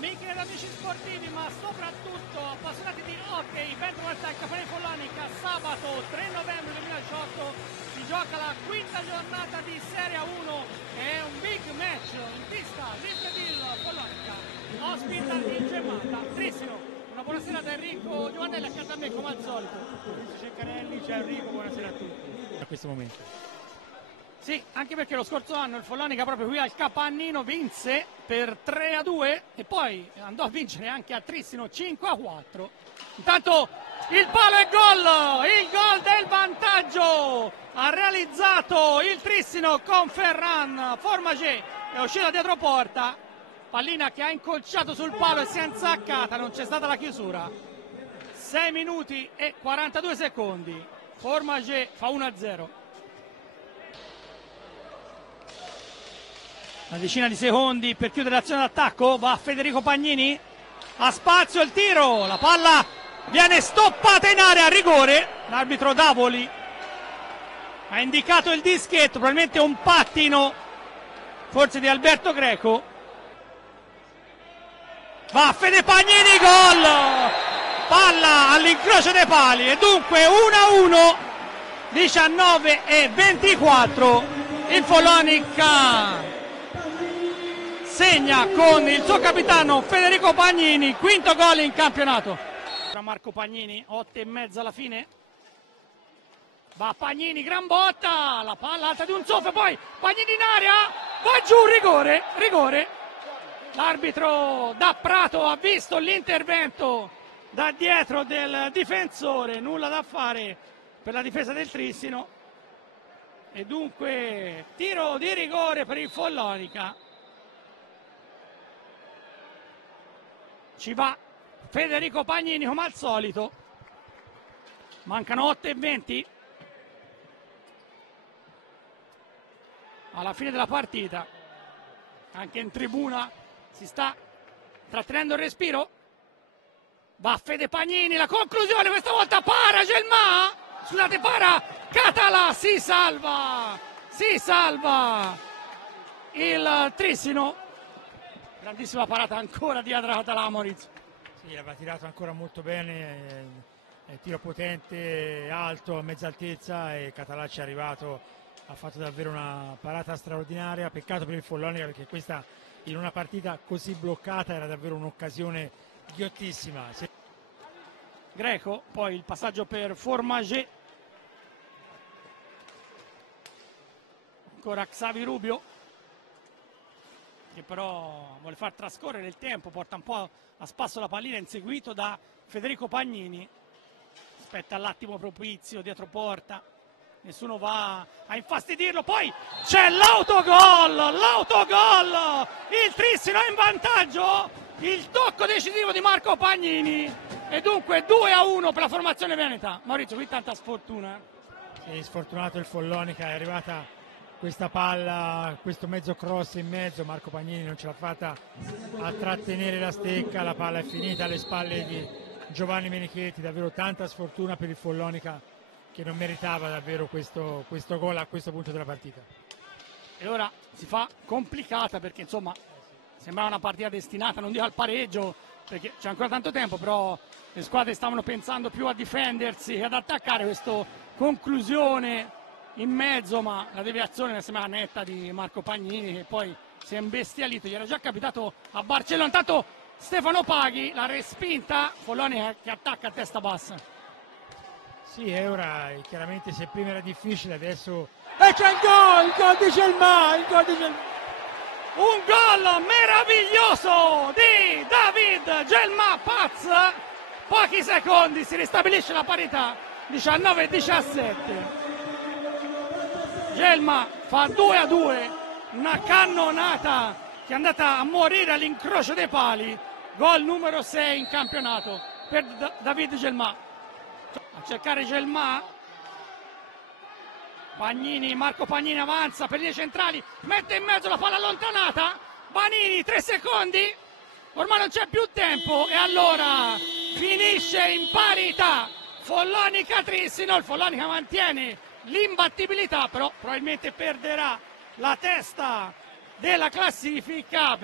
Amiche ed amici sportivi, ma soprattutto appassionati di hockey, bentornati al Caffè Follonica. Sabato 3 novembre 2018 si gioca la quinta giornata di Serie 1 e è un big match in pista. Libreville Follonica ospita il Gemata Trissino. Una buonasera da Enrico Giovanelli, accanto a me come al solito Ceccarelli. Ciao Enrico, buonasera a tutti. A questo momento. Sì, anche perché lo scorso anno il Follonica proprio qui al Capannino vinse per 3-2 e poi andò a vincere anche a Trissino 5-4. Intanto il palo e il gol del vantaggio ha realizzato il Trissino con Ferran Formagé, è uscita dietro porta, pallina che ha incolciato sul palo e si è insaccata, non c'è stata la chiusura. 6 minuti e 42 secondi, Formagé fa 1-0. Una decina di secondi per chiudere l'azione d'attacco, va Federico Pagnini, ha spazio il tiro, la palla viene stoppata in area a rigore, l'arbitro Davoli ha indicato il dischetto, probabilmente un pattino forse di Alberto Greco, va Fede Pagnini, gol, palla all'incrocio dei pali e dunque 1-1, 19 e 24, il Follonica segna con il suo capitano Federico Pagnini, quinto gol in campionato. Marco Pagnini, 8,5 alla fine. Va Pagnini, gran botta, la palla alta di un soffio, poi Pagnini in area, va giù, rigore. L'arbitro da Prato ha visto l'intervento da dietro del difensore, nulla da fare per la difesa del Trissino. E dunque tiro di rigore per il Follonica. Ci va Federico Pagnini come al solito, mancano 8:20 alla fine della partita, anche in tribuna si sta trattenendo il respiro, va Fede Pagnini, la conclusione questa volta para Català, si salva il Trissino. Grandissima parata ancora di Català, Maurizio. Sì, aveva tirato ancora molto bene, tiro potente, alto, a mezza altezza e Català ci è arrivato, ha fatto davvero una parata straordinaria, peccato per il Follonica perché questa in una partita così bloccata era davvero un'occasione ghiottissima. Greco, poi il passaggio per Formagé, ancora Xavi Rubio, che però vuole far trascorrere il tempo, porta un po' a spasso la pallina, inseguito da Federico Pagnini, aspetta l'attimo propizio dietro porta, nessuno va a infastidirlo, poi c'è l'autogol, il Trissino è in vantaggio, il tocco decisivo di Marco Pagnini e dunque 2-1 per la formazione veneta. Maurizio, qui tanta sfortuna. Sì, sfortunato il Follonica, è arrivata questa palla, questo mezzo cross in mezzo, Marco Pagnini non ce l'ha fatta a trattenere la stecca, la palla è finita alle spalle di Giovanni Menichetti, davvero tanta sfortuna per il Follonica che non meritava davvero questo gol a questo punto della partita. E ora si fa complicata perché insomma sembrava una partita destinata, non dico al pareggio perché c'è ancora tanto tempo, però le squadre stavano pensando più a difendersi e ad attaccare, questa conclusione in mezzo, ma la deviazione mi sembra netta di Marco Pagnini che poi si è imbestialito, gli era già capitato a Barcellona. Intanto Stefano Paghi, la respinta, Follonica che attacca a testa bassa. Sì, ora chiaramente se prima era difficile adesso... E c'è il gol di Gelmà, un gol meraviglioso di David Gelmà Paz, pochi secondi si ristabilisce la parità, 19-17. Gelmà fa 2-2, una cannonata che è andata a morire all'incrocio dei pali, gol numero 6 in campionato per David Gelmà. A cercare Gelmà, Pagnini, Marco Pagnini avanza per linee centrali, mette in mezzo la palla allontanata, Banini 3 secondi, ormai non c'è più tempo e allora finisce in parità Follonica Trissino, il Follonica mantiene l'imbattibilità, però probabilmente perderà la testa della classifica.